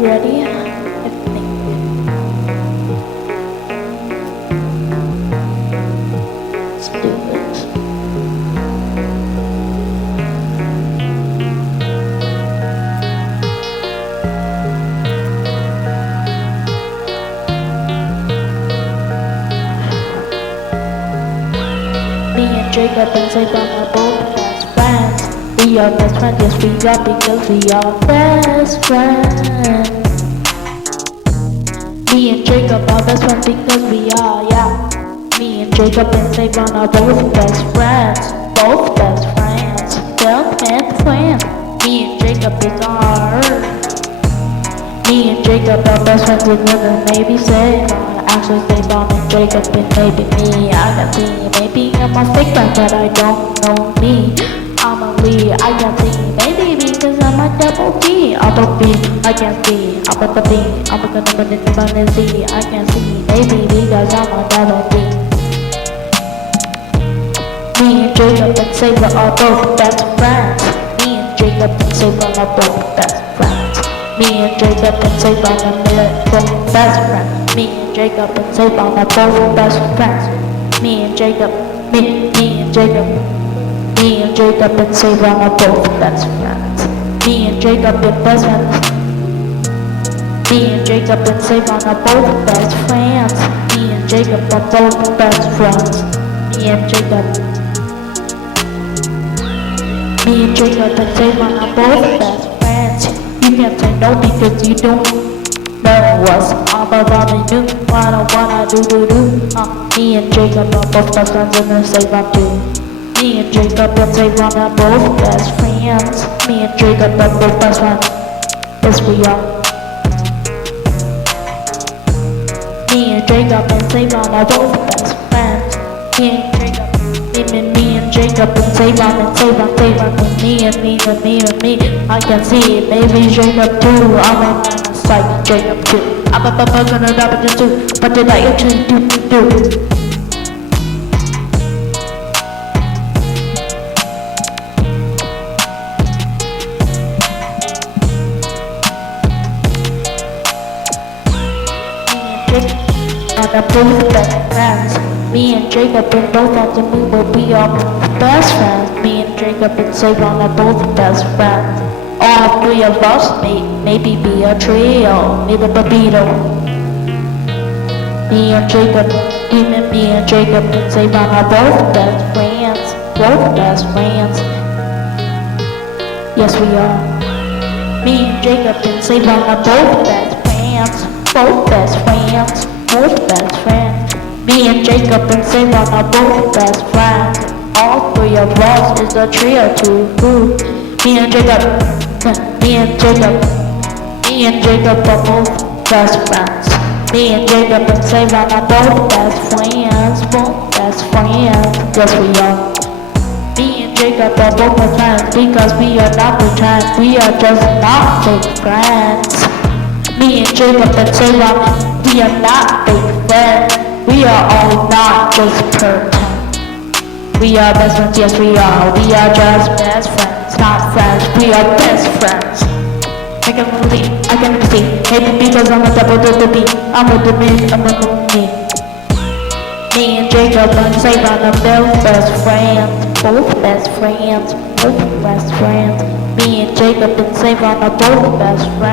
Ready? I think. Let's do it. Me and Jacob and SAYVON are both best friends. We are best friends, yes we are, because we are best friends. Me and Jacob are best friends because we are, yeah. Me and Jacob and SAYVON are both best friends. Both best friends. Both best friends. Me and Jacob is our. Me and Jacob are best friends and then maybe SAYVON. Actually SAYVON and Jacob and maybe me. I can see maybe I'm a fake friend, but I don't know me. I'm a Lee, I can see maybe because I'm a double D. I'm a B, I can see. I'm a B, I'm a gonna put it in the Z. I can see maybe because I'm a double D. Me and Jacob and SAYVON are both best friends. Me and Jacob and SAYVON are both best friends. Me and Jacob and SAYVON are both best friends. Me and Jacob and SAYVON are both best friends. Me and Jacob, me and Jacob. Me and Jacob and SAYVON are both best friends. Me and Jacob and best friends. Me and Jacob and SAYVON are both best friends. Me and Jacob are both best friends. Me and Jacob. Me and Jacob and SAYVON are both best friends. You can't say no because you don't know what's up about me. Do what I wanna do. Me and Jacob are both best friends and then SAYVON too. Me and Jacob and SAYVON are both best friends. Me and Jacob are both best friends. Yes we are. Me and Jacob and SAYVON are both best friends. Me and Jacob, me and Jacob and SAYVON and SAYVON and me. I can see it, maybe Jacob too. I'm a like Jacob too. I'm a gonna double the two, but did I actually do? And are both best friends. Me and Jacob and both of them we will be our best friends. Me and Jacob and SAYVON are both best friends. All three of us may maybe be a trio, maybe a Beetle. Me and Jacob, even me and Jacob and SAYVON are both best friends. Both best friends. Yes we are. Me and Jacob and SAYVON are both best friends. Both best friends. Both best friends. Me and Jacob and SAYVON are both best friends. All three of us is a trio too. Me and Jacob are both best friends. Me and Jacob and SAYVON are both best friends. Both best friends. Yes we are. Me and Jacob are both best friends because we are not pretend. We are just not fake friends. Me and Jacob and SAYVON, we are not fake friends. We are all not just pretend. We are best friends, yes we are. We are just best friends, not friends. We are best friends. I can see. Maybe because I'm a double B. I'm a me. Me and Jacob and SAYVON are both best friends. Both best friends. Both best friends. Me and Jacob and SAYVON are both best friends.